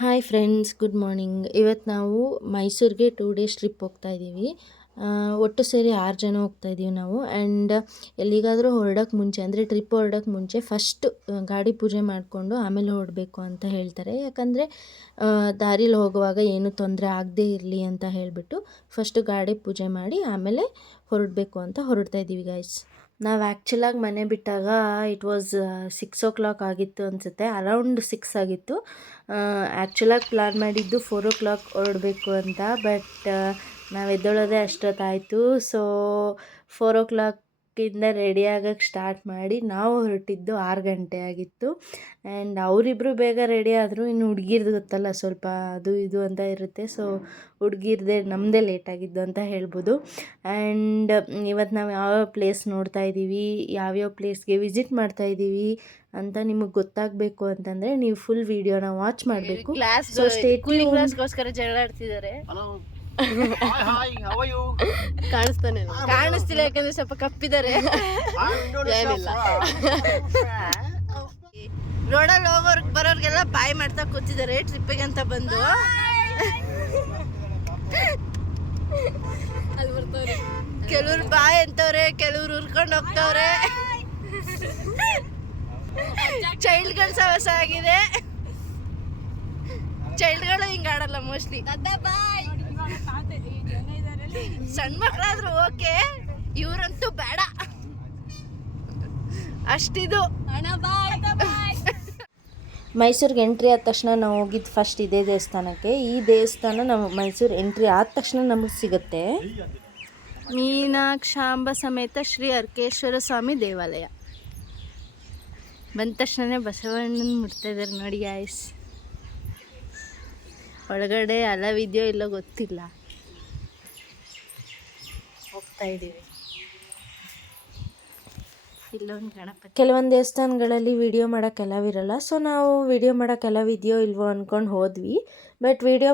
Hi friends, good morning. ಇವತ್ತು ನಾವು ಮೈಸೂರಿಗೆ 2 ಡೇಸ್ ಟ್ರಿಪ್ ಹೋಗ್ತಾ ಇದ್ದೀವಿ. ಒಟ್ಟು ಸೇರಿ 6 ಜನ ಹೋಗ್ತಾ ಇದ್ದೀವಿ ನಾವು. ಆ್ಯಂಡ್ ಎಲ್ಲಿಗಾದರೂ ಹೊರಡೋಕ್ಕೆ ಮುಂಚೆ, ಅಂದರೆ ಟ್ರಿಪ್ ಹೊರಡೋಕ್ಕೆ ಮುಂಚೆ ಫಸ್ಟ್ ಗಾಡಿ ಪೂಜೆ ಮಾಡಿಕೊಂಡು ಆಮೇಲೆ ಹೊರಡಬೇಕು ಅಂತ ಹೇಳ್ತಾರೆ. ಯಾಕಂದರೆ ದಾರಿಲಿ ಹೋಗುವಾಗ ಏನೂ ತೊಂದರೆ ಆಗದೇ ಇರಲಿ ಅಂತ ಹೇಳಿಬಿಟ್ಟು ಫಸ್ಟು ಗಾಡಿ ಪೂಜೆ ಮಾಡಿ ಆಮೇಲೆ ಹೊರಡಬೇಕು ಅಂತ ಹೊರಡ್ತಾ ಇದ್ದೀವಿ ಗೈಸ್. ನಾವು ಆ್ಯಕ್ಚುಲಾಗಿ ಮನೆ ಬಿಟ್ಟಾಗ ಇಟ್ ವಾಸ್ 6 o'clock ಆಗಿತ್ತು ಅನಿಸುತ್ತೆ, ಅರೌಂಡ್ 6 ಆಗಿತ್ತು. ಆ್ಯಕ್ಚುಲಾಗಿ ಪ್ಲ್ಯಾನ್ ಮಾಡಿದ್ದು 4 o'clock ಹೊರಡಬೇಕು ಅಂತ, ಬಟ್ ನಾವು ಎದ್ದೇಳೋದೇ ಅಷ್ಟೊತ್ತಾಯಿತು. ಸೊ 4 o'clock ರೆಡಿ ಆಗೋಕ್ಕೆ ಸ್ಟಾರ್ಟ್ ಮಾಡಿ ನಾವು ಹೊರಟಿದ್ದು 6 ಗಂಟೆ ಆಗಿತ್ತು. ಆ್ಯಂಡ್ ಅವರಿಬ್ಬರು ಬೇಗ ರೆಡಿ ಆದರು. ಇನ್ನು ಹುಡುಗಿರ್ದು ಗೊತ್ತಲ್ಲ, ಸ್ವಲ್ಪ ಅದು ಇದು ಅಂತ ಇರುತ್ತೆ. ಸೊ ಹುಡುಗಿರ್ದೆ ನಮ್ಮದೇ ಲೇಟಾಗಿದ್ದು ಅಂತ ಹೇಳ್ಬೋದು. ಆ್ಯಂಡ್ ಇವತ್ತು ನಾವು ಯಾವ್ಯಾವ ಪ್ಲೇಸ್ ನೋಡ್ತಾ ಇದ್ದೀವಿ, ಯಾವ್ಯಾವ ಪ್ಲೇಸ್ಗೆ ವಿಸಿಟ್ ಮಾಡ್ತಾ ಇದ್ದೀವಿ ಅಂತ ನಿಮಗೆ ಗೊತ್ತಾಗಬೇಕು ಅಂತಂದರೆ ನೀವು ಫುಲ್ ವಿಡಿಯೋನ ವಾಚ್ ಮಾಡಬೇಕು. ಸೊ ಕ್ಲಾಸ್ಗೋಸ್ಕರ ಜಗಳ ಆಡ್ತಿದ್ದಾರೆ. ಕಾಣಿಸ್ತಿಲ್ಲ, ಯಾಕಂದ್ರೆ ಸ್ವಲ್ಪ ಕಪ್ಪಿದ್ದಾರೆ. ರೋಡಲ್ಲಿ ಹೋಗೋರ್ಗೆ ಬರೋರ್ಗೆಲ್ಲ ಬಾಯ್ ಮಾಡ್ತಾ ಕೂತಿದ್ದಾರೆ ಟ್ರಿಪ್ಪಿಗೆ ಅಂತ ಬಂದು. ಕೆಲವ್ರು ಬಾಯ್ ಅಂತವ್ರೆ, ಕೆಲವ್ರು ಉರ್ಕೊಂಡು ಹೋಗ್ತವ್ರೆ. ಚೈಲ್ಡ್ಗಳ ಸವಸ ಆಗಿದೆ. ಚೈಲ್ಡ್ಗಳು ಹಿಂಗೆ ಆಡಲ್ಲ ಮೋಸ್ಟ್ಲಿ. ಸಣ್ಣ ಮಕ್ಕಳಾದ್ರೂ ಓಕೆ, ಇವ್ರಂತೂ ಬೇಡ ಅಷ್ಟಿದು. ಮೈಸೂರಿಗೆ ಎಂಟ್ರಿ ಆದ ತಕ್ಷಣ ನಾವು ಹೋಗಿದ್ದು ಫಸ್ಟ್ ಇದೇ ದೇವಸ್ಥಾನಕ್ಕೆ. ಈ ದೇವಸ್ಥಾನ ನಾವು ಮೈಸೂರು ಎಂಟ್ರಿ ಆದ ತಕ್ಷಣ ನಮಗೆ ಸಿಗುತ್ತೆ. ಮೀನಾಕ್ಷಾಂಬ ಸಮೇತ ಶ್ರೀ ಅರ್ಕೇಶ್ವರ ಸ್ವಾಮಿ ದೇವಾಲಯ. ಬಂದ ತಕ್ಷಣ ಬಸವಣ್ಣನ ಮುಟ್ತಾ ಇದ್ದಾರೆ ನೋಡಿ ಗಾಯ್ಸ್. ಒಳಗಡೆ ಅಲವಿದೆಯೋ ಇಲ್ಲೋ ಗೊತ್ತಿಲ್ಲ, ಹೋಗ್ತಾ ಇದ್ದೀವಿ. ಇಲ್ಲೊಂದು ಗಣಪತಿ. ಕೆಲವೊಂದು ದೇವಸ್ಥಾನಗಳಲ್ಲಿ ವಿಡಿಯೋ ಮಾಡೋಕ್ಕೆ ಅಲವಿರಲ್ಲ. ಸೊ ನಾವು ವಿಡಿಯೋ ಮಾಡೋಕ್ಕೆ ಅಲವಿದೆಯೋ ಇಲ್ವೋ ಅಂದ್ಕೊಂಡು ಹೋದ್ವಿ. But video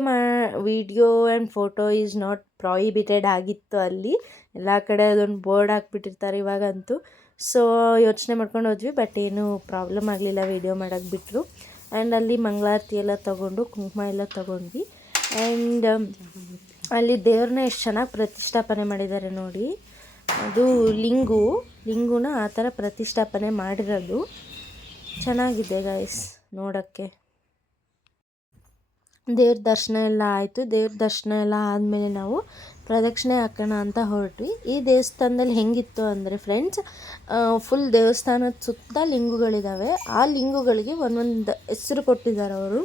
and photo is not prohibited ಆಗಿತ್ತು ಅಲ್ಲಿ. ಎಲ್ಲ ಕಡೆ ಅದೊಂದು ಬೋರ್ಡ್ ಹಾಕ್ಬಿಟ್ಟಿರ್ತಾರೆ ಇವಾಗಂತೂ. ಸೊ ಯೋಚನೆ ಮಾಡ್ಕೊಂಡು ಹೋದ್ವಿ, ಬಟ್ ಏನೂ ಪ್ರಾಬ್ಲಮ್ ಆಗಲಿಲ್ಲ, ವಿಡಿಯೋ ಮಾಡೋಕ್ಕೆ ಬಿಟ್ಟರು. ಆ್ಯಂಡ್ ಅಲ್ಲಿ ಮಂಗಳಾರತಿ ಎಲ್ಲ ತೊಗೊಂಡು ಕುಂಕುಮ ಎಲ್ಲ ತೊಗೊಂಡ್ವಿ. ಆ್ಯಂಡ್ ಅಲ್ಲಿ ದೇವ್ರನ್ನ ಎಷ್ಟು ಚೆನ್ನಾಗಿ ಪ್ರತಿಷ್ಠಾಪನೆ ಮಾಡಿದ್ದಾರೆ ನೋಡಿ. ಅದು ಲಿಂಗುನ ಆ ಥರ ಪ್ರತಿಷ್ಠಾಪನೆ ಮಾಡಿರೋದು. ಚೆನ್ನಾಗಿದೆ ಗೈಸ್ ನೋಡೋಕ್ಕೆ. ದೇವ್ರ ದರ್ಶನ ಎಲ್ಲ ಆಯಿತು. ದೇವ್ರ ದರ್ಶನ ಎಲ್ಲ ಆದಮೇಲೆ ನಾವು ಪ್ರದಕ್ಷಿಣೆ ಹಾಕೋಣ ಅಂತ ಹೊರಟ್ವಿ. ಈ ದೇವಸ್ಥಾನದಲ್ಲಿ ಹೆಂಗಿತ್ತು ಅಂದರೆ ಫ್ರೆಂಡ್ಸ್, ಫುಲ್ ದೇವಸ್ಥಾನದ ಸುತ್ತ ಲಿಂಗುಗಳಿದ್ದಾವೆ. ಆ ಲಿಂಗುಗಳಿಗೆ ಒಂದೊಂದು ಹೆಸರು ಕೊಟ್ಟಿದ್ದಾರೆ ಅವರು.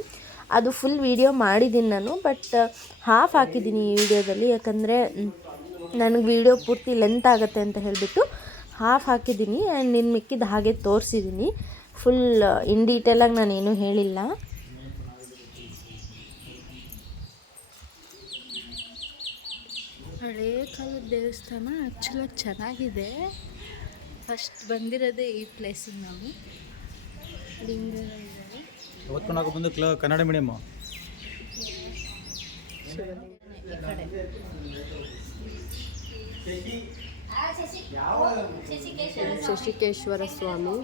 ಅದು ಫುಲ್ ವಿಡಿಯೋ ಮಾಡಿದ್ದೀನಿ ನಾನು, ಬಟ್ ಹಾಫ್ ಹಾಕಿದ್ದೀನಿ ಈ ವಿಡಿಯೋದಲ್ಲಿ. ಯಾಕಂದರೆ ನನಗೆ ವಿಡಿಯೋ ಪೂರ್ತಿ ಲೆಂತ್ ಆಗುತ್ತೆ ಅಂತ ಹೇಳಿಬಿಟ್ಟು ಹಾಫ್ ಹಾಕಿದ್ದೀನಿ. ಆ್ಯಂಡ್ ಇನ್ನು ಮಿಕ್ಕಿದ್ದು ಹಾಗೆ ತೋರಿಸಿದ್ದೀನಿ. ಫುಲ್ ಇನ್ ಡೀಟೇಲಾಗಿ ನಾನೇನು ಹೇಳಿಲ್ಲ. ಹಳೇ ಕಾಲದ ದೇವಸ್ಥಾನ ಆ್ಯಕ್ಚುಲಾಗಿ ಚೆನ್ನಾಗಿದೆ. ಫಸ್ಟ್ ಬಂದಿರೋದೇ ಈ ಪ್ಲೇಸಿಗೆ ನಾವು. ಲಿಂಗಗಳಿದ್ದಾವೆ. ಬಂದು ಕನ್ನಡ ಮೀಡಿಯಮ್ ಶಶಿಕೇಶ್ವರ ಸ್ವಾಮಿ,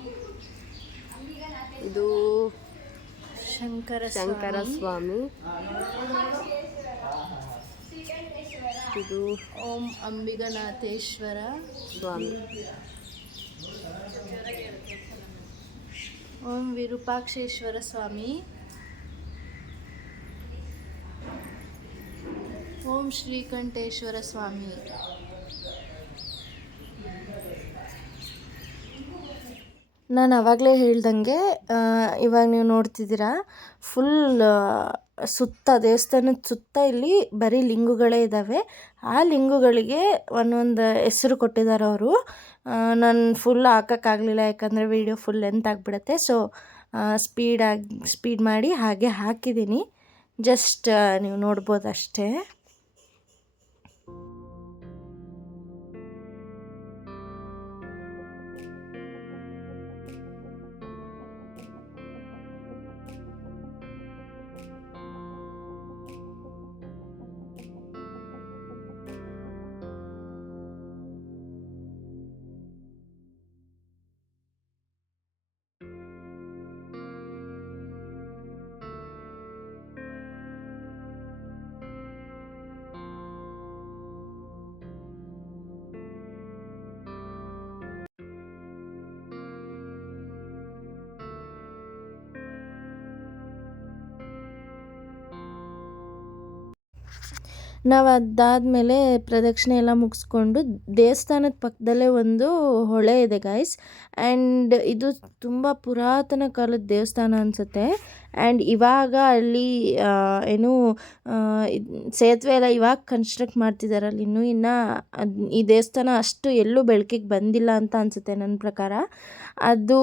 ಇದು ಶಂಕರ ಸ್ವಾಮಿ, ಇದು ಓಂ ಅಂಬಿಗನಾಥೇಶ್ವರ ಸ್ವಾಮಿ, ಓಂ ವಿರೂಪಾಕ್ಷೇಶ್ವರ ಸ್ವಾಮಿ, ಓಂ ಶ್ರೀಕಂಠೇಶ್ವರ ಸ್ವಾಮಿ. ನಾನು ಆವಾಗಲೇ ಹೇಳ್ದಂಗೆ ಇವಾಗ ನೀವು ನೋಡ್ತಿದ್ದೀರಾ ಫುಲ್ ಸುತ್ತ ದೇವಸ್ಥಾನದ ಸುತ್ತ ಇಲ್ಲಿ ಬರೀ ಲಿಂಗುಗಳೇ ಇದ್ದಾವೆ. ಆ ಲಿಂಗುಗಳಿಗೆ ಒಂದೊಂದು ಹೆಸರು ಕೊಟ್ಟಿದ್ದಾರೆ ಅವರು. ನಾನು ಫುಲ್ ಹಾಕೋಕ್ಕಾಗಲಿಲ್ಲ, ಯಾಕಂದರೆ ವಿಡಿಯೋ ಫುಲ್ ಲೆಂತ್ ಆಗಿಬಿಡುತ್ತೆ. ಸೊ ಸ್ಪೀಡ್ ಮಾಡಿ ಹಾಗೆ ಹಾಕಿದ್ದೀನಿ. ಜಸ್ಟ್ ನೀವು ನೋಡ್ಬೋದು ಅಷ್ಟೇ. ನಾವು ಅದಾದಮೇಲೆ ಪ್ರದಕ್ಷಿಣೆ ಎಲ್ಲ ಮುಗಿಸ್ಕೊಂಡು ದೇವಸ್ಥಾನದ ಪಕ್ಕದಲ್ಲೇ ಒಂದು ಹೊಳೆ ಇದೆ ಗೈಸ್. ಆ್ಯಂಡ್ ಇದು ತುಂಬ ಪುರಾತನ ಕಾಲದ ದೇವಸ್ಥಾನ ಅನಿಸುತ್ತೆ. ಆ್ಯಂಡ್ ಇವಾಗ ಅಲ್ಲಿ ಏನು ಸೇತುವೆ ಎಲ್ಲ ಇವಾಗ ಕನ್ಸ್ಟ್ರಕ್ಟ್ ಮಾಡ್ತಿದ್ದಾರೆ ಅಲ್ಲಿ ಇನ್ನು ಈ ದೇವಸ್ಥಾನ ಅಷ್ಟು ಎಲ್ಲೂ ಬೆಳಕಿಗೆ ಬಂದಿಲ್ಲ ಅಂತ ಅನಿಸುತ್ತೆ ನನ್ನ ಪ್ರಕಾರ. ಅದು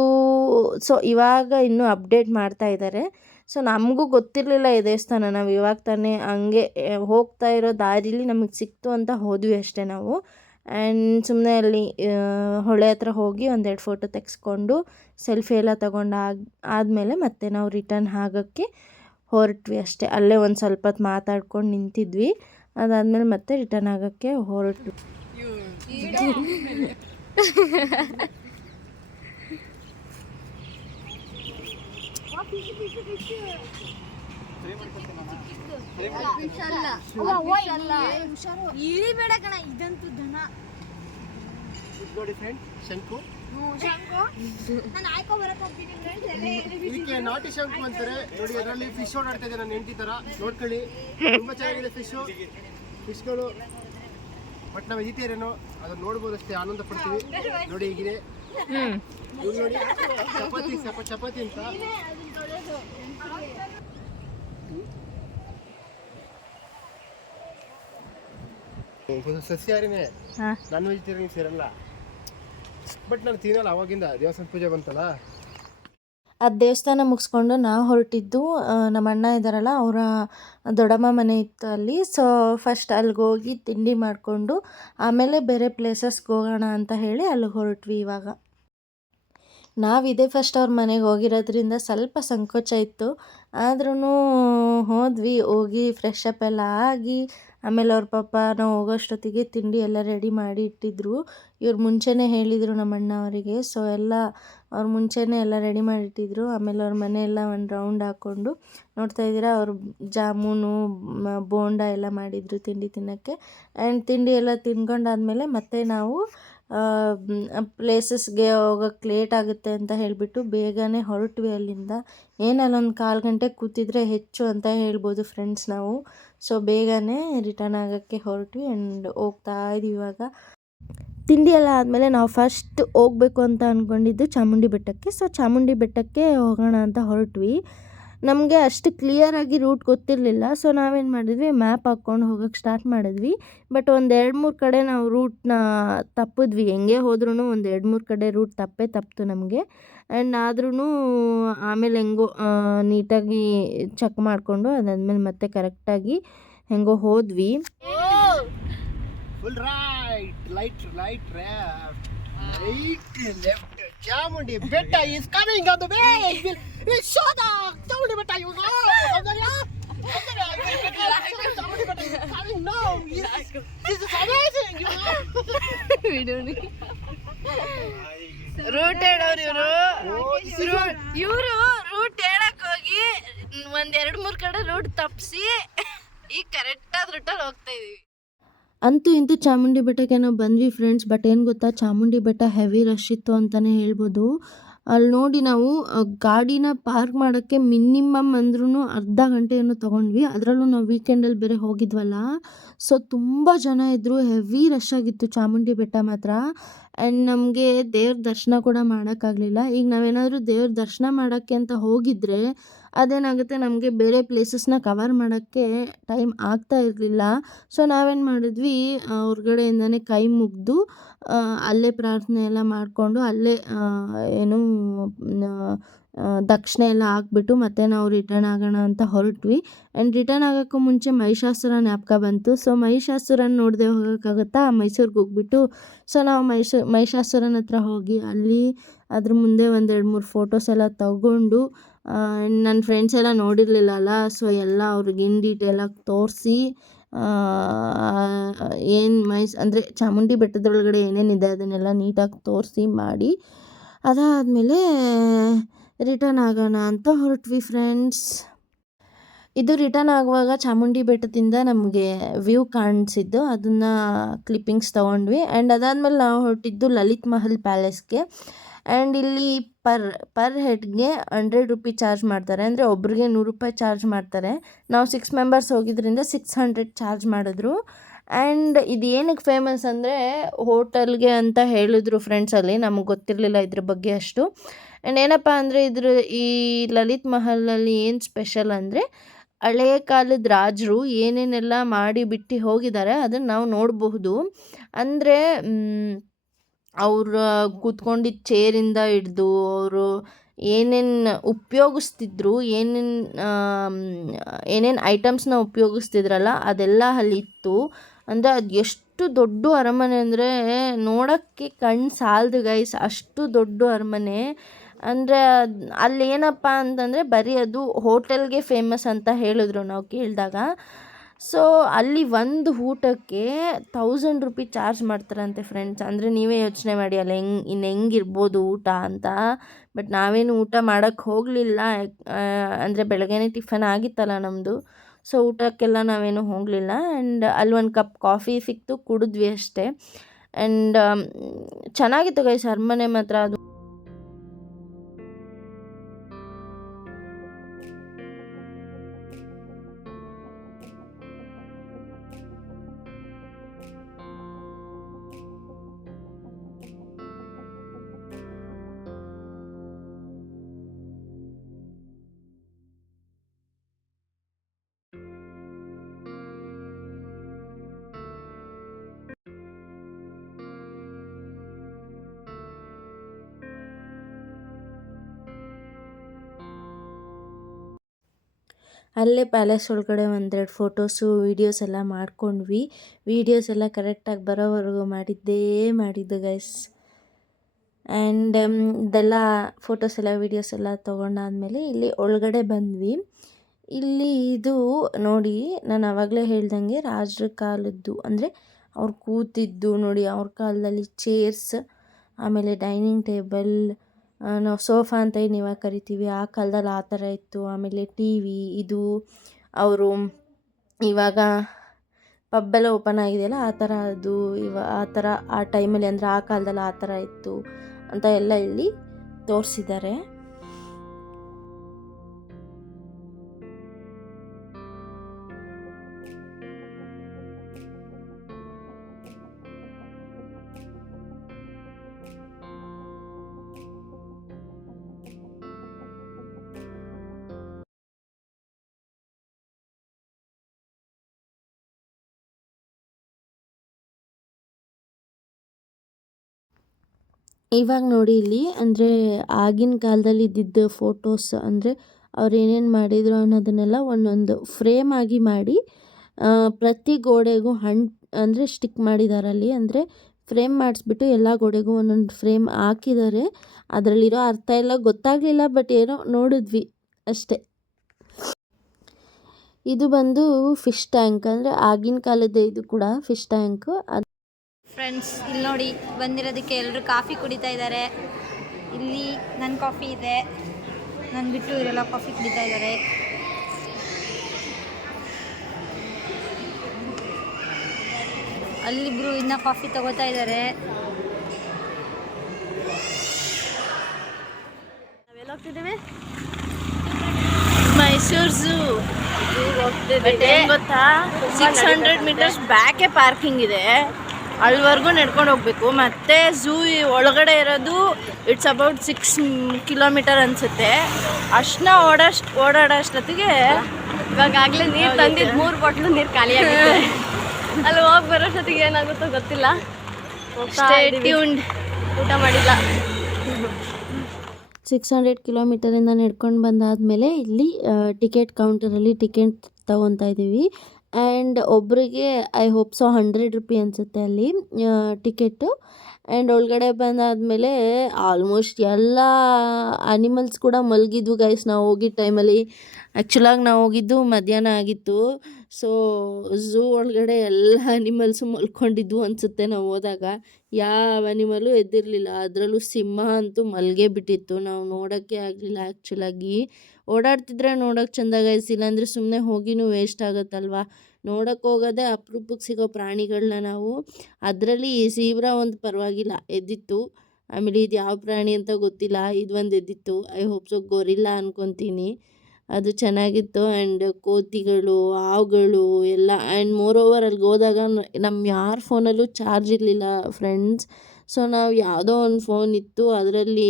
ಸೊ ಇವಾಗ ಇನ್ನೂ ಅಪ್ಡೇಟ್ ಮಾಡ್ತಾ ಇದ್ದಾರೆ. ಸೊ ನಮಗೂ ಗೊತ್ತಿರಲಿಲ್ಲ ಈ ದೇವಸ್ಥಾನ, ನಾವು ಇವಾಗ ತಾನೇ ಹಂಗೆ ಹೋಗ್ತಾ ಇರೋ ದಾರಿಲಿ ನಮಗೆ ಸಿಕ್ತು ಅಂತ ಹೋದ್ವಿ ಅಷ್ಟೇ ನಾವು. ಆ್ಯಂಡ್ ಸುಮ್ಮನೆ ಅಲ್ಲಿ ಹೊಳೆ ಹತ್ರ ಹೋಗಿ ಒಂದೆರಡು ಫೋಟೋ ತೆಗೆಸ್ಕೊಂಡು ಸೆಲ್ಫಿ ಎಲ್ಲ ತೊಗೊಂಡು ಆದಮೇಲೆ ಮತ್ತೆ ನಾವು ರಿಟರ್ನ್ ಆಗೋಕ್ಕೆ ಹೊರಟ್ವಿ ಅಷ್ಟೇ. ಅಲ್ಲೇ ಒಂದು ಸ್ವಲ್ಪ ಹೊತ್ತು ಮಾತಾಡ್ಕೊಂಡು ನಿಂತಿದ್ವಿ. ಅದಾದಮೇಲೆ ಮತ್ತೆ ರಿಟರ್ನ್ ಆಗೋಕ್ಕೆ ಹೊರಟ್ವಿ. ಇಳಿಬೇಡ ಕಣ, ಇದಂತೂ ದನ ನೋಡಿ ಫ್ರೆಂಡ್, ಶಂಕು ನಾನು ಆಯ್ಕೊ ಬರಕ್ ಹೋಗ್ತೀನಿ ಫ್ರೆಂಡ್ಸ್. ಇದಕ್ಕೆ ನಾಟಿ ಶಂಕು ಅಂತಾರೆ ನೋಡಿ. ಅದರಲ್ಲಿ ಫಿಶ್ ಓಡಾಡ್ತಾ ಇದೆ ನನ್ನ ಹೆಂಡತಿ ತರ, ನೋಡ್ಕೊಳ್ಳಿ. ತುಂಬಾ ಚೆನ್ನಾಗಿದೆ ಫಿಶ್ಗಳು. ಬಟ್ ನಾವು ವೆಜಿಟೇರಿಯನ್, ಅದನ್ನ ನೋಡ್ಬೋದು ಅಷ್ಟೇ, ಆನಂದ ಪಡ್ತೀವಿ. ನೋಡಿ ಹೀಗಿದೆ ನೋಡಿ, ಚಪಾತಿ ಅಂತ. ಸಸ್ಯಾಹಾರಿನೇ, ನಾನ್ ವೆಜಿಟೇರಿಯನ್ ಸೇರಲ್ಲ. ಬಟ್ ನಾನು ತಿನ್ನಲ್ಲ ಅವಾಗಿಂದ, ದೇವಸ್ಥಾನ ಪೂಜೆ ಬಂತಲ್ಲ. ಆ ದೇವಸ್ಥಾನ ಮುಗಿಸ್ಕೊಂಡು ನಾವು ಹೊರಟಿದ್ದು ನಮ್ಮ ಅಣ್ಣ ಇದ್ದಾರಲ್ಲ ಅವರ ದೊಡ್ಡಮ್ಮ ಮನೆ ಇತ್ತು ಅಲ್ಲಿ. ಸೊ ಫಸ್ಟ್ ಅಲ್ಲಿಗೆ ಹೋಗಿ ತಿಂಡಿ ಮಾಡಿಕೊಂಡು ಆಮೇಲೆ ಬೇರೆ ಪ್ಲೇಸಸ್ಗೆ ಹೋಗೋಣ ಅಂತ ಹೇಳಿ ಅಲ್ಲಿಗೆ ಹೊರಟ್ವಿ. ಇವಾಗ ನಾವಿದೇ ಫಸ್ಟ್ ಅವ್ರ ಮನೆಗೆ ಹೋಗಿರೋದ್ರಿಂದ ಸ್ವಲ್ಪ ಸಂಕೋಚ ಇತ್ತು, ಆದ್ರೂ ಹೋಗಿ ಫ್ರೆಶ್ ಅಪ್ ಎಲ್ಲ ಆಗಿ ಆಮೇಲೆ ಅವ್ರ ಪಾಪ ನಾವು ಹೋಗೋಷ್ಟೊತ್ತಿಗೆ ತಿಂಡಿ ಎಲ್ಲ ರೆಡಿ ಮಾಡಿ ಇಟ್ಟಿದ್ರು. ಇವ್ರು ಮುಂಚೆನೇ ಹೇಳಿದರು ನಮ್ಮ ಅಣ್ಣ ಅವರಿಗೆ. ಸೊ ಅವ್ರು ಮುಂಚೆನೇ ಎಲ್ಲ ರೆಡಿ ಮಾಡಿಟ್ಟಿದ್ರು. ಆಮೇಲೆ ಅವ್ರ ಮನೆ ಎಲ್ಲ ಒಂದು ರೌಂಡ್ ಹಾಕ್ಕೊಂಡು ನೋಡ್ತಾ ಇದ್ದೀರಾ, ಅವರು ಜಾಮೂನು ಬೋಂಡ ಎಲ್ಲ ಮಾಡಿದರು ತಿಂಡಿ ತಿನ್ನೋಕ್ಕೆ. ಆ್ಯಂಡ್ ತಿಂಡಿ ಎಲ್ಲ ತಿನ್ಕೊಂಡಾದ್ಮೇಲೆ ಮತ್ತೆ ನಾವು ಪ್ಲೇಸಸ್ಗೆ ಹೋಗೋಕ್ಕೆ ಲೇಟ್ ಆಗುತ್ತೆ ಅಂತ ಹೇಳಿಬಿಟ್ಟು ಬೇಗನೆ ಹೊರಟ್ವಿ ಅಲ್ಲಿಂದ. ಏನಲ್ಲೊಂದು 1/4 ಗಂಟೆ ಕೂತಿದ್ರೆ ಹೆಚ್ಚು ಅಂತ ಹೇಳ್ಬೋದು ಫ್ರೆಂಡ್ಸ್ ನಾವು. ಸೊ ಬೇಗನೆ ರಿಟರ್ನ್ ಆಗೋಕ್ಕೆ ಹೊರಟ್ವಿ ಆ್ಯಂಡ್ ಹೋಗ್ತಾ ಇದ್ದೀವಿ ಇವಾಗ. ತಿಂಡಿ ಎಲ್ಲ ಆದಮೇಲೆ ನಾವು ಫಸ್ಟ್ ಹೋಗಬೇಕು ಅಂತ ಅಂದ್ಕೊಂಡಿದ್ದು ಚಾಮುಂಡಿ ಬೆಟ್ಟಕ್ಕೆ. ಸೊ ಚಾಮುಂಡಿ ಬೆಟ್ಟಕ್ಕೆ ಹೋಗೋಣ ಅಂತ ಹೊರಟ್ವಿ. ನಮಗೆ ಅಷ್ಟು ಕ್ಲಿಯರಾಗಿ ರೂಟ್ ಗೊತ್ತಿರಲಿಲ್ಲ. ಸೊ ನಾವೇನು ಮಾಡಿದ್ವಿ, ಮ್ಯಾಪ್ ಹಾಕ್ಕೊಂಡು ಹೋಗೋಕ್ಕೆ ಸ್ಟಾರ್ಟ್ ಮಾಡಿದ್ವಿ. ಬಟ್ ಒಂದು 2-3 ಕಡೆ ನಾವು ರೂಟ್ನ ತಪ್ಪಿದ್ವಿ. ಹೆಂಗೆ ಹೋದ್ರೂ ಒಂದು 2-3 ಕಡೆ ರೂಟ್ ತಪ್ಪಿತು ನಮಗೆ. ಆ್ಯಂಡ್ ಆದ್ರೂ ಆಮೇಲೆ ಹೆಂಗೋ ನೀಟಾಗಿ ಚೆಕ್ ಮಾಡಿಕೊಂಡು ಅದಾದಮೇಲೆ ಮತ್ತೆ ಕರೆಕ್ಟಾಗಿ ಹೆಂಗೋ ಹೋದ್ವಿ. Full right left. ಚಾಮುಂಡಿ ಬೆಟ್ಟ is coming on the way. It's so dark. Chamundi ಬೆಟ್ಟ you know. ಚಾಮುಂಡಿ ಬೆಟ್ಟ is coming now. This is amazing, you know. Route ಹೇಳೋರು ಇವರು ರೂಟ್ ಹೇಳಕ್ ಹೋಗಿ ಒಂದು 2-3 ಕಡೆ ರೂಟ್ ತಪ್ಪಿಸಿ ಈಗ ಕರೆಕ್ಟಾದ ರೂಟಲ್ಲಿ ಹೋಗ್ತಾ ಇದೀವಿ. ಅಂತೂ ಇಂತೂ ಚಾಮುಂಡಿ ಬೆಟ್ಟಕ್ಕೆ ನಾವು ಬಂದ್ವಿ ಫ್ರೆಂಡ್ಸ್. ಬಟ್ ಏನು ಗೊತ್ತಾ, ಚಾಮುಂಡಿ ಬೆಟ್ಟ ಹೆವಿ ರಶ್ ಇತ್ತು ಅಂತಲೇ ಹೇಳ್ಬೋದು. ಅಲ್ಲಿ ನೋಡಿ ನಾವು ಗಾಡಿನ ಪಾರ್ಕ್ ಮಾಡೋಕ್ಕೆ ಮಿನಿಮಮ್ ಅಂದ್ರೂ ಅರ್ಧ ಗಂಟೆ ಏನೋ ತೊಗೊಂಡ್ವಿ. ಅದರಲ್ಲೂ ನಾವು ವೀಕೆಂಡಲ್ಲಿ ಬೇರೆ ಹೋಗಿದ್ವಲ್ಲ, ಸೊ ತುಂಬ ಜನ ಇದ್ದರು, ಹೆವಿ ರಶ್ ಆಗಿತ್ತು ಚಾಮುಂಡಿ ಬೆಟ್ಟ ಮಾತ್ರ. ಆ್ಯಂಡ್ ನಮಗೆ ದೇವ್ರ ದರ್ಶನ ಕೂಡ ಮಾಡೋಕ್ಕಾಗಲಿಲ್ಲ. ಈಗ ನಾವೇನಾದರೂ ದೇವ್ರ ದರ್ಶನ ಮಾಡೋಕ್ಕೆ ಅಂತ ಹೋಗಿದ್ರೆ ಅದೇನಾಗುತ್ತೆ, ನಮಗೆ ಬೇರೆ ಪ್ಲೇಸಸ್ನ ಕವರ್ ಮಾಡೋಕ್ಕೆ ಟೈಮ್ ಆಗ್ತಾ ಇರಲಿಲ್ಲ. ಸೊ ನಾವೇನು ಮಾಡಿದ್ವಿ, ಹೊರಗಡೆಯಿಂದನೇ ಕೈ ಮುಗಿದು ಅಲ್ಲೇ ಪ್ರಾರ್ಥನೆ ಎಲ್ಲ ಮಾಡಿಕೊಂಡು ಅಲ್ಲೇ ಏನು ದಕ್ಷಿಣೆ ಎಲ್ಲ ಹಾಕ್ಬಿಟ್ಟು ಮತ್ತೆ ನಾವು ರಿಟರ್ನ್ ಆಗೋಣ ಅಂತ ಹೊರಟ್ವಿ. ಆ್ಯಂಡ್ ರಿಟರ್ನ್ ಆಗೋಕ್ಕೂ ಮುಂಚೆ ಮಹಿಷಾಸುರ ಜ್ಞಾಪಕ ಬಂತು. ಸೊ ಮಹಿಷಾಸುರನ ನೋಡದೆ ಹೋಗೋಕ್ಕಾಗುತ್ತಾ, ಮೈಸೂರಿಗೆ ಹೋಗ್ಬಿಟ್ಟು ಸೊ ನಾವು ಮಹಿಷಾಸುರನ ಹತ್ರ ಹೋಗಿ ಅಲ್ಲಿ ಅದ್ರ ಮುಂದೆ ಒಂದು 2-3 ಫೋಟೋಸ್ ಎಲ್ಲ ತಗೊಂಡು ನನ್ನ ಫ್ರೆಂಡ್ಸ್ ಎಲ್ಲ ನೋಡಿರಲಿಲ್ಲ ಅಲ್ಲ, ಸೊ ಎಲ್ಲ ಅವ್ರಿಗೆ ಇನ್ ಡೀಟೇಲಾಗಿ ತೋರಿಸಿ ಏನು ಅಂದರೆ ಚಾಮುಂಡಿ ಬೆಟ್ಟದೊಳಗಡೆ ಏನೇನಿದೆ ಅದನ್ನೆಲ್ಲ ನೀಟಾಗಿ ತೋರಿಸಿ ಮಾಡಿ ಅದಾದಮೇಲೆ ರಿಟರ್ನ್ ಆಗೋಣ ಅಂತ ಹೊರಟ್ವಿ ಫ್ರೆಂಡ್ಸ್. ಇದು ರಿಟರ್ನ್ ಆಗುವಾಗ ಚಾಮುಂಡಿ ಬೆಟ್ಟದಿಂದ ನಮಗೆ ವ್ಯೂ ಕಾಣಿಸಿದ್ದು, ಅದನ್ನು ಕ್ಲಿಪ್ಪಿಂಗ್ಸ್ ತೊಗೊಂಡ್ವಿ. ಆ್ಯಂಡ್ ಅದಾದಮೇಲೆ ನಾವು ಹೊರಟಿದ್ದು ಲಲಿತ್ ಮಹಲ್ ಪ್ಯಾಲೇಸ್ಗೆ. ಆ್ಯಂಡ್ ಇಲ್ಲಿ ಪರ್ ಹೆಡ್ಗೆ 100 ರುಪಿ ಚಾರ್ಜ್ ಮಾಡ್ತಾರೆ, ಅಂದರೆ ಒಬ್ರಿಗೆ 100 ರೂಪಾಯಿ ಚಾರ್ಜ್ ಮಾಡ್ತಾರೆ. ನಾವು 6 ಮೆಂಬರ್ಸ್ ಹೋಗಿದ್ರಿಂದ 600 ಚಾರ್ಜ್ ಮಾಡಿದ್ರು. ಆ್ಯಂಡ್ ಇದು ಏನಕ್ಕೆ ಫೇಮಸ್ ಅಂದರೆ ಹೋಟೆಲ್ಗೆ ಅಂತ ಹೇಳಿದ್ರು ಫ್ರೆಂಡ್ಸಲ್ಲಿ, ನಮಗೆ ಗೊತ್ತಿರಲಿಲ್ಲ ಇದ್ರ ಬಗ್ಗೆ ಅಷ್ಟು. ಆ್ಯಂಡ್ ಏನಪ್ಪ ಅಂದರೆ ಈ ಲಲಿತ್ ಮಹಲಲ್ಲಿ ಏನು ಸ್ಪೆಷಲ್ ಅಂದರೆ ಹಳೆಯ ಕಾಲದ ರಾಜರು ಏನೇನೆಲ್ಲ ಮಾಡಿ ಬಿಟ್ಟು ಹೋಗಿದ್ದಾರೆ ಅದನ್ನು ನಾವು ನೋಡಬಹುದು. ಅಂದರೆ ಅವ್ರು ಕೂತ್ಕೊಂಡಿದ್ದ ಚೇರಿಂದ ಹಿಡ್ದು ಅವರು ಏನೇನು ಉಪಯೋಗಿಸ್ತಿದ್ರು, ಏನೇನು ಐಟಮ್ಸ್ನ ಉಪಯೋಗಿಸ್ತಿದ್ರಲ್ಲ ಅದೆಲ್ಲ ಅಲ್ಲಿತ್ತು. ಅಂದರೆ ಅದು ಎಷ್ಟು ದೊಡ್ಡ ಅರಮನೆ ಅಂದರೆ ನೋಡೋಕ್ಕೆ ಕಣ್ಣು ಸಾಲದು ಗೈಸ್, ಅಷ್ಟು ದೊಡ್ಡ ಅರಮನೆ. ಅಂದರೆ ಅಲ್ಲಿ ಏನಪ್ಪ ಅಂತಂದರೆ ಬರೀ ಅದು ಹೋಟೆಲ್ಗೆ ಫೇಮಸ್ ಅಂತ ಹೇಳಿದ್ರು ನಾವು ಕೇಳಿದಾಗ. ಸೊ ಅಲ್ಲಿ ಒಂದು ಊಟಕ್ಕೆ 1000 ರುಪಿ ಚಾರ್ಜ್ ಮಾಡ್ತಾರಂತೆ ಫ್ರೆಂಡ್ಸ್. ಅಂದರೆ ನೀವೇ ಯೋಚನೆ ಮಾಡಿ ಅಲ್ಲಿ ಹೆಂಗಿರ್ಬೋದು ಊಟ ಅಂತ. ಬಟ್ ನಾವೇನು ಊಟ ಮಾಡೋಕ್ಕೆ ಹೋಗಲಿಲ್ಲ, ಅಂದರೆ ಬೆಳಗ್ಗೆನೇ ಟಿಫನ್ ಆಗಿತ್ತಲ್ಲ ನಮ್ಮದು. ಸೊ ಊಟಕ್ಕೆಲ್ಲ ನಾವೇನು ಹೋಗಲಿಲ್ಲ. ಆ್ಯಂಡ್ ಅಲ್ಲಿ ಒಂದು ಕಪ್ ಕಾಫಿ ಸಿಕ್ತು, ಕುಡಿದ್ವಿ ಅಷ್ಟೇ. ಆ್ಯಂಡ್ ಚೆನ್ನಾಗಿತ್ತು ಗೈಸ್ ಅರಮನೆ ಮಾತ್ರ. ಅದು ಅಲ್ಲೇ ಪ್ಯಾಲೇಸ್ ಒಳಗಡೆ ಒಂದೆರಡು ಫೋಟೋಸು ವೀಡಿಯೋಸ್ ಎಲ್ಲ ಮಾಡ್ಕೊಂಡ್ವಿ. ವೀಡಿಯೋಸ್ ಎಲ್ಲ ಕರೆಕ್ಟಾಗಿ ಬರೋವರೆಗೂ ಮಾಡಿದ್ದು ಗೈಸ್. ಆ್ಯಂಡ್ ಇದೆಲ್ಲ ಫೋಟೋಸ್ ಎಲ್ಲ ವೀಡಿಯೋಸ್ ಎಲ್ಲ ತೊಗೊಂಡಾದ್ಮೇಲೆ ಇಲ್ಲಿ ಒಳಗಡೆ ಬಂದ್ವಿ. ಇಲ್ಲಿ ಇದು ನೋಡಿ, ನಾನು ಆವಾಗಲೇ ಹೇಳ್ದಂಗೆ ರಾಜರ ಕಾಲದ್ದು, ಅಂದರೆ ಅವ್ರು ಕೂತಿದ್ದು ನೋಡಿ, ಅವ್ರ ಕಾಲದಲ್ಲಿ ಚೇರ್ಸ್, ಆಮೇಲೆ ಡೈನಿಂಗ್ ಟೇಬಲ್, ನಾವು ಸೋಫಾ ಅಂತ ಏನು ಇವಾಗ ಕರಿತೀವಿ, ಆ ಕಾಲದಲ್ಲಿ ಆ ಥರ ಇತ್ತು. ಆಮೇಲೆ ಟಿ ವಿ, ಇದು ಅವರು ಇವಾಗ ಪಬ್ಬೆಲ್ಲ ಓಪನ್ ಆಗಿದೆಯಲ್ಲ ಆ ಥರ, ಅದು ಆ ಥರ ಆ ಟೈಮಲ್ಲಿ, ಅಂದರೆ ಆ ಕಾಲದಲ್ಲಿ ಆ ಥರ ಇತ್ತು ಅಂತ ಎಲ್ಲ ಇಲ್ಲಿ ತೋರಿಸಿದ್ದಾರೆ. ಇವಾಗ ನೋಡಿ ಇಲ್ಲಿ, ಅಂದರೆ ಆಗಿನ ಕಾಲದಲ್ಲಿ ಇದ್ದಿದ್ದ ಫೋಟೋಸ್, ಅಂದರೆ ಅವ್ರು ಏನೇನು ಮಾಡಿದರು ಅನ್ನೋದನ್ನೆಲ್ಲ ಒಂದೊಂದು ಫ್ರೇಮ್ ಆಗಿ ಮಾಡಿ ಪ್ರತಿ ಗೋಡೆಗೂ ಅಂದರೆ ಸ್ಟಿಕ್ ಮಾಡಿದಾರಲ್ಲಿ. ಅಂದರೆ ಫ್ರೇಮ್ ಮಾಡಿಸ್ಬಿಟ್ಟು ಎಲ್ಲ ಗೋಡೆಗೂ ಒಂದೊಂದು ಫ್ರೇಮ್ ಹಾಕಿದ್ದಾರೆ. ಅದರಲ್ಲಿರೋ ಅರ್ಥ ಎಲ್ಲ ಗೊತ್ತಾಗಲಿಲ್ಲ, ಬಟ್ ಏನೋ ನೋಡಿದ್ವಿ ಅಷ್ಟೇ. ಇದು ಬಂದು ಫಿಶ್ ಟ್ಯಾಂಕ್, ಅಂದರೆ ಆಗಿನ ಕಾಲದ ಇದು ಕೂಡ ಫಿಶ್ ಟ್ಯಾಂಕ್. ಫ್ರೆಂಡ್ಸ್ ಇಲ್ಲಿ ನೋಡಿ ಬಂದಿರೋದಕ್ಕೆ ಎಲ್ಲರೂ ಕಾಫಿ ಕುಡಿತಾ ಇದ್ದಾರೆ. ಇಲ್ಲಿ ನನ್ನ ಕಾಫಿ ಇದೆ, ನನ್ನ ಬಿಟ್ಟು ಇವರೆಲ್ಲ ಕಾಫಿ ಕುಡಿತಾ ಇದ್ದಾರೆ. ಅಲ್ಲಿಬ್ರು ಇನ್ನ ಕಾಫಿ ತಗೋತಾ ಇದ್ದಾರೆ. ನಾವೆಲ್ಲ ಹೋಗ್ತಿದ್ದೇವೆ? ಮೈಸೂರು ಝೂ. ಏನು ಗೊತ್ತಾ, 600 ಮೀಟರ್ಸ್ ಬ್ಯಾಕೆ ಪಾರ್ಕಿಂಗ್ ಇದೆ, ಅಲ್ಲಿವರೆಗೂ ನಡ್ಕೊಂಡು ಹೋಗ್ಬೇಕು. ಮತ್ತು ಝೂ ಒಳಗಡೆ ಇರೋದು ಇಟ್ಸ್ ಅಬೌಟ್ 6 ಕಿಲೋಮೀಟರ್ ಅನಿಸುತ್ತೆ. ಅಷ್ಟನ್ನ ಓಡಾಡೋಷ್ಟೊತ್ತಿಗೆ ಇವಾಗಲೇ ನೀರು ತಂದಿದ್ದು 3 ಬಾಟ್ಲು ನೀರು ಖಾಲಿ ಆಗಿದೆ. ಅಲ್ಲಿ ಹೋಗಿ ಬರೋಷ್ಟೊತ್ತಿಗೆ ಏನಾಗುತ್ತೋ ಗೊತ್ತಿಲ್ಲ. ಊಟ ಮಾಡಿಲ್ಲ. 600 ಕಿಲೋಮೀಟರಿಂದ ನಡ್ಕೊಂಡು ಬಂದಾದಮೇಲೆ ಇಲ್ಲಿ ಟಿಕೆಟ್ ಕೌಂಟರಲ್ಲಿ ಟಿಕೆಟ್ ತೊಗೊತಾ ಇದ್ದೀವಿ. ಆ್ಯಂಡ್ ಒಬ್ಬರಿಗೆ ಐ ಹೋಪ್ ಸೊ 100 ರುಪಿ ಅನಿಸುತ್ತೆ ಅಲ್ಲಿ ಟಿಕೆಟು. ಆ್ಯಂಡ್ ಒಳಗಡೆ ಬಂದಾದಮೇಲೆ ಆಲ್ಮೋಸ್ಟ್ ಎಲ್ಲ ಅನಿಮಲ್ಸ್ ಕೂಡ ಮಲಗಿದ್ವು ಗೈಸ್. ನಾವು ಹೋಗಿದ್ದ ಟೈಮಲ್ಲಿ ಆ್ಯಕ್ಚುಲಾಗಿ ನಾವು ಹೋಗಿದ್ದು ಮಧ್ಯಾಹ್ನ ಆಗಿತ್ತು. ಸೊ ಝೂ ಒಳಗಡೆ ಎಲ್ಲ ಅನಿಮಲ್ಸು ಮಲ್ಕೊಂಡಿದ್ವು ಅನಿಸುತ್ತೆ. ನಾವು ಹೋದಾಗ ಯಾವ ಅನಿಮಲು ಎದ್ದಿರಲಿಲ್ಲ, ಅದರಲ್ಲೂ ಸಿಂಹ ಅಂತೂ ಮಲ್ಗೇ ಬಿಟ್ಟಿತ್ತು. ನಾವು ನೋಡೋಕ್ಕೆ ಆಗಲಿಲ್ಲ. ಆ್ಯಕ್ಚುಲಾಗಿ ಓಡಾಡ್ತಿದ್ರೆ ನೋಡೋಕ್ಕೆ ಚೆಂದ ಗೈಸ್, ಇಲ್ಲಾಂದರೆ ಸುಮ್ಮನೆ ಹೋಗಿನೂ ವೇಸ್ಟ್ ಆಗುತ್ತಲ್ವ. ನೋಡೋಕ್ಕೆ ಹೋಗೋದೇ ಅಪರೂಪಕ್ಕೆ ಸಿಗೋ ಪ್ರಾಣಿಗಳನ್ನ ನಾವು. ಅದರಲ್ಲಿ ಝೀಬ್ರಾ ಒಂದು ಪರವಾಗಿಲ್ಲ ಎದ್ದಿತ್ತು, ಆಮೇಲೆ ಇದು ಯಾವ ಪ್ರಾಣಿ ಅಂತ ಗೊತ್ತಿಲ್ಲ, ಇದು ಒಂದು ಎದ್ದಿತ್ತು. ಐ ಹೋಪ್ ಸೊ ಗೊರಿಲ್ಲ ಅನ್ಕೊತೀನಿ. ಅದು ಚೆನ್ನಾಗಿತ್ತು. ಆ್ಯಂಡ್ ಕೋತಿಗಳು, ಹಾವುಗಳು ಎಲ್ಲ. ಆ್ಯಂಡ್ ಮೋರ್ ಓವರ್ ಅಲ್ಲಿಗೆ ಹೋದಾಗ ನಮ್ಮ ಯಾರ ಫೋನಲ್ಲೂ ಚಾರ್ಜ್ ಇರಲಿಲ್ಲ ಫ್ರೆಂಡ್ಸ್. ಸೊ ನಾವು ಯಾವುದೋ ಒಂದು ಫೋನ್ ಇತ್ತು, ಅದರಲ್ಲಿ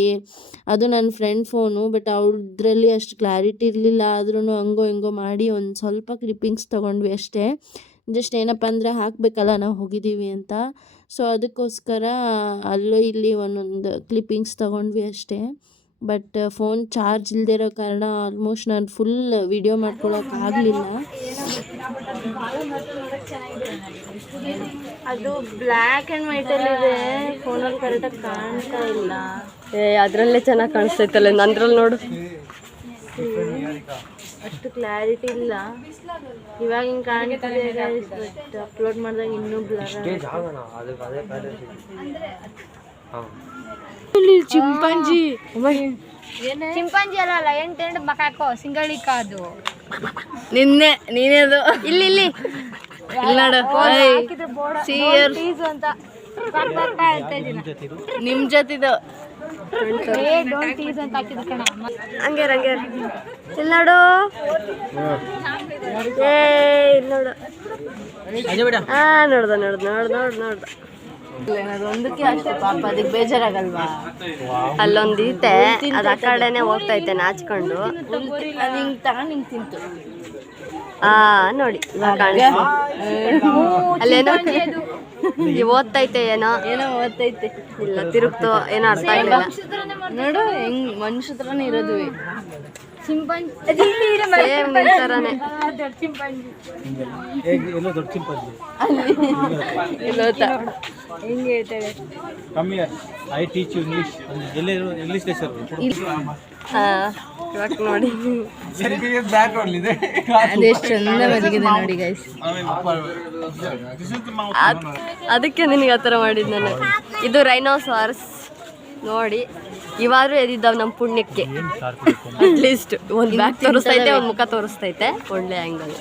ಅದು ನನ್ನ ಫ್ರೆಂಡ್ ಫೋನು, ಬಟ್ ಅವಳದ್ರಲ್ಲಿ ಅಷ್ಟು ಕ್ಲಾರಿಟಿ ಇರಲಿಲ್ಲ. ಆದ್ರೂ ಹಂಗೋ ಹಿಂಗೋ ಮಾಡಿ ಒಂದು ಸ್ವಲ್ಪ ಕ್ಲಿಪ್ಪಿಂಗ್ಸ್ ತೊಗೊಂಡ್ವಿ ಅಷ್ಟೇ. ಜಸ್ಟ್ ಏನಪ್ಪ ಅಂದರೆ ಹಾಕಬೇಕಲ್ಲ ನಾವು ಹೋಗಿದ್ದೀವಿ ಅಂತ. ಸೊ ಅದಕ್ಕೋಸ್ಕರ ಅಲ್ಲೂ ಇಲ್ಲಿ ಒಂದೊಂದು ಕ್ಲಿಪ್ಪಿಂಗ್ಸ್ ತೊಗೊಂಡ್ವಿ ಅಷ್ಟೇ. ಬಟ್ ಫೋನ್ ಚಾರ್ಜ್ ಇಲ್ಲದೆ ಇರೋ ಕಾರಣ ಆಲ್ಮೋಸ್ಟ್ ನಾನು ಫುಲ್ ವಿಡಿಯೋ ಮಾಡ್ಕೊಳಕ್ಕಾಗಲಿಲ್ಲ. ಅದು ಬ್ಲ್ಯಾಕ್ ಆ್ಯಂಡ್ ವೈಟಲ್ಲಿದೆ, ಫೋನಲ್ಲಿ ಕರೆಕ್ಟಾಗಿ ಕಾಣ್ತಾ ಇಲ್ಲ. ಅದರಲ್ಲೇ ಚೆನ್ನಾಗಿ ಕಾಣಿಸ್ತೈತಲ್ಲ, ನಂದ್ರಲ್ಲಿ ನೋಡು. ಅಷ್ಟು ಕ್ಲಾರಿಟಿ ಇಲ್ಲ. ಇವಾಗ ಹಿಂಗೆ ಕಾಣ್ತಿದೆ, ಬಟ್ ಅಪ್ಲೋಡ್ ಮಾಡಿದಾಗ ಇನ್ನೂ ಬ್ಲರ್. ಚಿಂಪಾಂಜಿ ಚಿಂಪಾಂಜಿ ಅಲ್ಲ, ಲಯನ್ ಟೆಂಡ್ ಮಕಾಕೋ ಸಿಂಗಳಿ ಕಾದು ನೀನೇ ಅದು. ಇಲ್ಲಿ ಇಲ್ಲಿ ನೋಡು, ಅಂತ ನಿಮ್ ಜೊತಿದು ಅಂತ ಹಾಕಿದ ಕಣ. ಹಂಗೆ ಇಲ್ಲಿ ನೋಡು, ಇಲ್ಲಿ ನೋಡು. ನೋಡ್ದ ಒಂದಕ್ಕೆ ಅಷ್ಟೇ ಪಾಪ, ಅದಕ್ಕೆ ಬೇಜಾರಾಗಲ್ವಾ? ಅಲ್ಲೊಂದು ಈತೆ, ಅದು ಆ ಕಡೆನೆ ಹೋಗ್ತೈತೆ ನಾಚ್ಕೊಂಡು. ಅದು ಹಿಂಗೆ ತಗೊಂಡು ಹಿಂಗೆ ತಿಂತು. ನೋಡಿ ಇವಾಗ ಕಾಣಿಸ್ತು. ಅಲ್ಲೇನೋ ನೀವು ಓದ್ತೈತೆ, ಏನೋ ಓದ್ತೈತೆ. ಇಲ್ಲ ತಿರುಗ್ತು, ಏನೋ ಅರ್ಥ ಆಗಿಲ್ಲ. ನೋಡು ಹೆಂಗ್ ಮನುಷ್ಯ ಥರನೇ ಇರೋದು. ಚಿಂಪಾಂಜಿ ಸೇಮ್ ನಿನ್ ಥರನೇ. ಎಲ್ಲೋ ದೊಡ್ಡ ಚಿಂಪಾಂಜಿ ಹೆಂಗೆ ಹೇಳ್ತಾಳೆ. ಕಮ್ಮಿ ಐ ಟೀಚ್ ಯು ಇಂಗ್ಲೀಷ್. ಎಲ್ಲರೂ ಇಂಗ್ಲೀಷ್ ಟೀಚರ್. ಇವಾಗ ನೋಡಿ ಅದೆಷ್ಟು ಚಂದ ಬದುಕಿದೆ ನೋಡಿ ಗೈಸ್. ಅದಕ್ಕೆ ನಿನಗೆ ಆ ಥರ ಮಾಡಿದ್ದು ನಾನು. ಇದು ರೈನೋಸಾರಸ್ ನೋಡಿ. ಇವಾದ್ರೂ ಎದ್ದಿದ್ದಾವೆ ನಮ್ಮ ಪುಣ್ಯಕ್ಕೆ. ಅಟ್ಲೀಸ್ಟ್ ಒಂದು ಬ್ಯಾಕ್ ತೋರಿಸ್ತೈತೆ, ಒಂದು ಮುಖ ತೋರಿಸ್ತೈತೆ. ಒಳ್ಳೆ ಆ್ಯಂಗಲ್.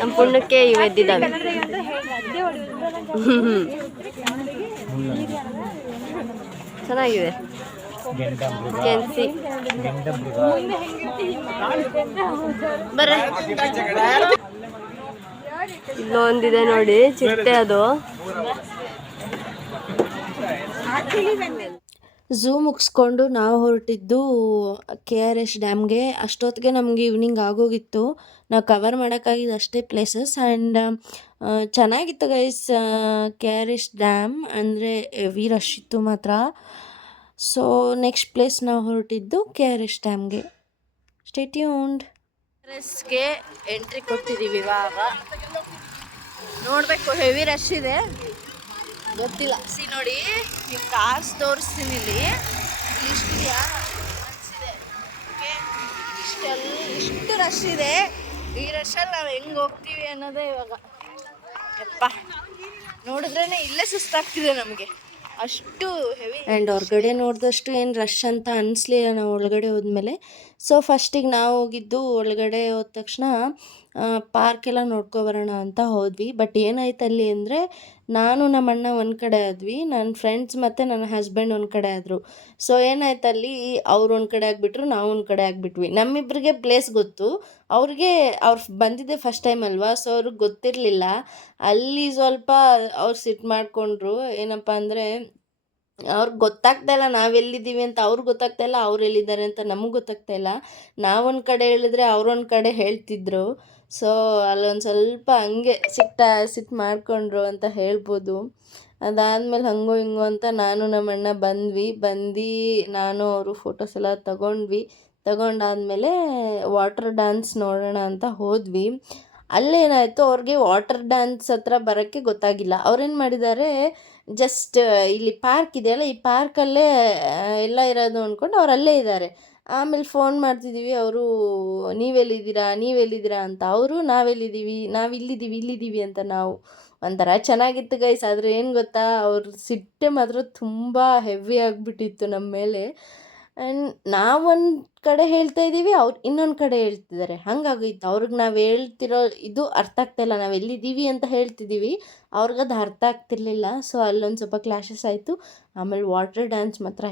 ನಮ್ಮ ಪುಣ್ಯಕ್ಕೆ ಇವು ಎದ್ದಿದ್ದಾವೆ. ಚೆನ್ನಾಗಿದೆ. ಕೆನ್ಸಿ ಬರ್ರೆ. ಇಲ್ಲೊಂದಿದೆ ನೋಡಿ, ಚಿಟ್ಟೆ. ಅದು ಝೂ ಮುಗಿಸ್ಕೊಂಡು ನಾವು ಹೊರಟಿದ್ದು KRS ಡ್ಯಾಮ್ಗೆ. ಅಷ್ಟೊತ್ತಿಗೆ ನಮಗೆ ಈವ್ನಿಂಗ್ ಆಗೋಗಿತ್ತು. ನಾವು ಕವರ್ ಮಾಡೋಕ್ಕಾಗಿದ್ದು ಅಷ್ಟೇ ಪ್ಲೇಸಸ್. ಆ್ಯಂಡ್ ಚೆನ್ನಾಗಿತ್ತು ಗೈಸ್. KRS ಡ್ಯಾಮ್ ಅಂದರೆ ಹೆವಿ ರಶ್ ಇತ್ತು ಮಾತ್ರ. ಸೊ ನೆಕ್ಸ್ಟ್ ಪ್ಲೇಸ್ ನಾವು ಹೊರಟಿದ್ದು KRS ಡ್ಯಾಮ್ಗೆ. Stay tuned. KRSಗೆ ಎಂಟ್ರಿ ಕೊಟ್ಟಿದ್ದೀವಿ ಇವಾಗ. ನೋಡಬೇಕು, ಹೆವಿ ರಶ್ ಇದೆ, ಗೊತ್ತಿಲ್ಲ. ನೋಡಿ, ನೀವು ಕಾರ್ಸ್ ತೋರಿಸ್ತೀನಿ ಇಲ್ಲಿ. ಇಷ್ಟಿದೆಯಾ ಅನಿಸಿದೆ. ಓಕೆ, ಇಷ್ಟು ರಶ್ ಇದೆ. ಈ ರಶಲ್ಲಿ ನಾವು ಹೆಂಗೆ ಹೋಗ್ತೀವಿ ಅನ್ನೋದೇ ಇವಾಗ. ಯಪ್ಪ, ನೋಡಿದ್ರೇ ಇಲ್ಲೇ ಸುಸ್ತಾಗ್ತಿದೆ ನಮಗೆ, ಅಷ್ಟು ಹೆವಿ. ಆ್ಯಂಡ್ ಹೊರಗಡೆ ನೋಡಿದಷ್ಟು ಏನು ರಶ್ ಅಂತ ಅನಿಸ್ಲಿಲ್ಲ ನಾವು ಒಳಗಡೆ ಹೋದ್ಮೇಲೆ. ಸೊ ಫಸ್ಟಿಗೆ ನಾವು ಹೋಗಿದ್ದು, ಒಳಗಡೆ ಹೋದ ತಕ್ಷಣ ಪಾರ್ಕ್ ಎಲ್ಲ ನೋಡ್ಕೊಬರೋಣ ಅಂತ ಹೋದ್ವಿ. ಬಟ್ ಏನಾಯ್ತು ಅಲ್ಲಿ ಅಂದರೆ, ನಾನು ನಮ್ಮ ಅಣ್ಣ ಒಂದು ಕಡೆ ಆದ್ವಿ, ನನ್ನ ಫ್ರೆಂಡ್ಸ್ ಮತ್ತು ನನ್ನ ಹಸ್ಬೆಂಡ್ ಒಂದು ಕಡೆ ಆದರು. ಸೊ ಏನಾಯ್ತು ಅಲ್ಲಿ, ಅವ್ರು ಒಂದು ಕಡೆ ಆಗಿಬಿಟ್ರು, ನಾವು ಒಂದು ಕಡೆ ಆಗಿಬಿಟ್ವಿ. ನಮ್ಮಿಬ್ಬರಿಗೆ ಪ್ಲೇಸ್ ಗೊತ್ತು, ಅವ್ರಿಗೆ ಅವ್ರು ಬಂದಿದ್ದೆ ಫಸ್ಟ್ ಟೈಮ್ ಅಲ್ವಾ, ಸೊ ಅವ್ರಿಗೆ ಗೊತ್ತಿರಲಿಲ್ಲ. ಅಲ್ಲಿ ಸ್ವಲ್ಪ ಅವ್ರು ಸಿಟ್ಟು ಮಾಡಿಕೊಂಡ್ರು. ಏನಪ್ಪ ಅಂದರೆ, ಅವ್ರಿಗೆ ಗೊತ್ತಾಗ್ತಾ ಇಲ್ಲ ನಾವೆಲ್ಲಿದ್ದೀವಿ ಅಂತ. ಅವ್ರಿಗೆ ಗೊತ್ತಾಗ್ತಾ ಇಲ್ಲ ಅವ್ರು ಎಲ್ಲಿದ್ದಾರೆ ಅಂತ ನಮಗೆ ಗೊತ್ತಾಗ್ತಾ ಇಲ್ಲ. ನಾವೊಂದು ಕಡೆ ಹೇಳಿದ್ರೆ ಅವರೊಂದು ಕಡೆ ಹೇಳ್ತಿದ್ರು. ಸೊ ಅಲ್ಲೊಂದು ಸ್ವಲ್ಪ ಹಂಗೆ ಸಿಟ್ಟು ಮಾಡಿಕೊಂಡ್ರು ಅಂತ ಹೇಳ್ಬೋದು. ಅದಾದಮೇಲೆ ಹಂಗೋ ಹಿಂಗೋ ಅಂತ ನಾನು ನಮ್ಮ ಅಣ್ಣ ಬಂದು ನಾನು ಅವರು ಫೋಟೋಸ್ ಎಲ್ಲ ತಗೊಂಡಾದ್ಮೇಲೆ ವಾಟರ್ ಡ್ಯಾನ್ಸ್ ನೋಡೋಣ ಅಂತ ಹೋದ್ವಿ. ಅಲ್ಲೇನಾಯಿತು, ಅವ್ರಿಗೆ ವಾಟರ್ ಡ್ಯಾನ್ಸ್ ಹತ್ರ ಬರೋಕ್ಕೆ ಗೊತ್ತಾಗಿಲ್ಲ. ಅವ್ರೇನು ಮಾಡಿದ್ದಾರೆ, ಜಸ್ಟ್ ಇಲ್ಲಿ ಪಾರ್ಕ್ ಇದೆಯಲ್ಲ, ಈ ಪಾರ್ಕಲ್ಲೇ ಎಲ್ಲ ಇರೋದು ಅಂದ್ಕೊಂಡು ಅವ್ರು ಅಲ್ಲೇ ಇದ್ದಾರೆ. ಆಮೇಲೆ ಫೋನ್ ಮಾಡ್ತಿದ್ದೀವಿ, ಅವರು ನೀವೆಲ್ಲಿದ್ದೀರಾ ಅಂತ. ಅವರು ಇಲ್ಲಿದ್ದೀವಿ ಅಂತ. ನಾವು ಒಂಥರ ಚೆನ್ನಾಗಿತ್ತು ಗೈಸ್. ಆದರೆ ಏನು ಗೊತ್ತಾ, ಅವ್ರ ಸಿಟ್ಟು ಮಾತ್ರ ತುಂಬ ಹೆವಿ ಆಗಿಬಿಟ್ಟಿತ್ತು ನಮ್ಮ ಮೇಲೆ. ಆ್ಯಂಡ್ ನಾವೊಂದು ಕಡೆ ಹೇಳ್ತಾ ಇದ್ದೀವಿ, ಅವ್ರು ಇನ್ನೊಂದು ಕಡೆ ಹೇಳ್ತಿದ್ದಾರೆ. ಹಾಗಾಗಿತ್ತು ಅವ್ರಿಗೆ ನಾವು ಹೇಳ್ತಿರೋ ಇದು ಅರ್ಥ ಆಗ್ತಾಯಿಲ್ಲ. ನಾವು ಎಲ್ಲಿದ್ದೀವಿ ಅಂತ ಹೇಳ್ತಿದ್ದೀವಿ, ಅವ್ರಿಗದು ಅರ್ಥ ಆಗ್ತಿರ್ಲಿಲ್ಲ. ಸೊ ಅಲ್ಲೊಂದು ಸ್ವಲ್ಪ ಕ್ಲಾಶಸ್ ಆಯಿತು. ಆಮೇಲೆ ವಾಟರ್ ಡ್ಯಾನ್ಸ್ ಮಾತ್ರ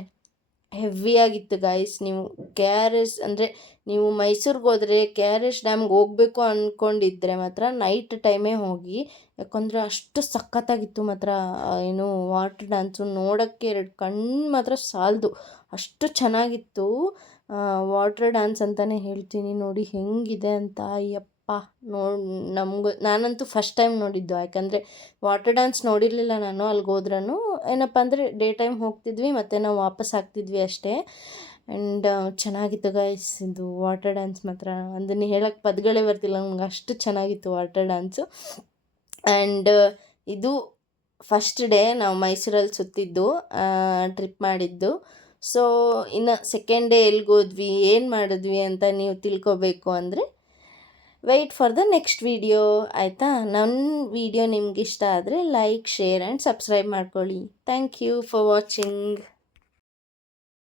ಹೆವಿಯಾಗಿತ್ತು ಗೈಸ್. ನೀವು KRS ಅಂದರೆ ನೀವು ಮೈಸೂರಿಗೆ ಹೋದರೆ KRS ಡ್ಯಾಮ್ಗೆ ಹೋಗಬೇಕು ಅಂದ್ಕೊಂಡಿದ್ರೆ ಮಾತ್ರ ನೈಟ್ ಟೈಮೇ ಹೋಗಿ. ಯಾಕಂದರೆ ಅಷ್ಟು ಸಖತ್ತಾಗಿತ್ತು ಮಾತ್ರ. ಏನು ವಾಟರ್ ಡ್ಯಾನ್ಸು ನೋಡೋಕ್ಕೆ 2 ಕಣ್ಣು ಮಾತ್ರ ಸಾಲದು, ಅಷ್ಟು ಚೆನ್ನಾಗಿತ್ತು. ವಾಟರ್ ಡ್ಯಾನ್ಸ್ ಅಂತಲೇ ಹೇಳ್ತೀನಿ. ನೋಡಿ ಹೆಂಗಿದೆ ಅಂತ. ಯಪ್ಪ ನಾನಂತೂ ಫಸ್ಟ್ ಟೈಮ್ ನೋಡಿದ್ದು. ಯಾಕಂದರೆ ವಾಟರ್ ಡ್ಯಾನ್ಸ್ ನೋಡಿರಲಿಲ್ಲ ನಾನು. ಅಲ್ಲಿಗೆ ಹೋದ್ರೂ ಏನಪ್ಪ ಅಂದರೆ ಡೇ ಟೈಮ್ ಹೋಗ್ತಿದ್ವಿ ಮತ್ತು ನಾವು ವಾಪಸ್ ಆಗ್ತಿದ್ವಿ ಅಷ್ಟೇ. ಆ್ಯಂಡ್ ಚೆನ್ನಾಗಿತ್ತು ಗೈಸ್ ಇದು ವಾಟರ್ ಡ್ಯಾನ್ಸ್ ಮಾತ್ರ. ಅದನ್ನು ಹೇಳೋಕ್ಕೆ ಪದಗಳೇ ಬರ್ತಿಲ್ಲ ನಂಗೆ, ಅಷ್ಟು ಚೆನ್ನಾಗಿತ್ತು ವಾಟರ್ ಡ್ಯಾನ್ಸು. ಆ್ಯಂಡ್ ಇದು ಫಸ್ಟ್ ಡೇ ನಾವು ಮೈಸೂರಲ್ಲಿ ಸುತ್ತಿದ್ದು, ಟ್ರಿಪ್ ಮಾಡಿದ್ದು. ಸೊ ಇನ್ನು ಸೆಕೆಂಡ್ ಡೇ ಎಲ್ಲಿಗೆ ಹೋದ್ವಿ, ಏನು ಮಾಡಿದ್ವಿ ಅಂತ ನೀವು ತಿಳ್ಕೊಬೇಕು ಅಂದರೆ wait for the next video, ಆಯಿತಾ? ನನ್ನ ವಿಡಿಯೋ ನಿಮ್ಗೆ ಇಷ್ಟ ಆದರೆ ಲೈಕ್, ಶೇರ್ ಆ್ಯಂಡ್ ಸಬ್ಸ್ಕ್ರೈಬ್ ಮಾಡ್ಕೊಳ್ಳಿ. Thank you for watching.